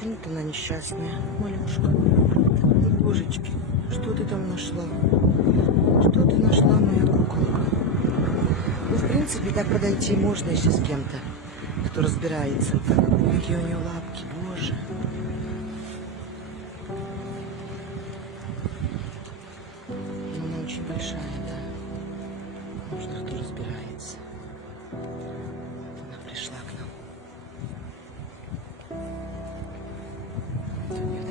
Вот она несчастная, малюшка. Божечки, что ты там нашла? Что ты нашла, моя куколка? Ну, в принципе, так подойти можно еще с кем-то, кто разбирается. Так, какие у нее лапки, боже. Но она очень большая, да. Можно, кто разбирается. Вот она пришла к нам. Вот у нее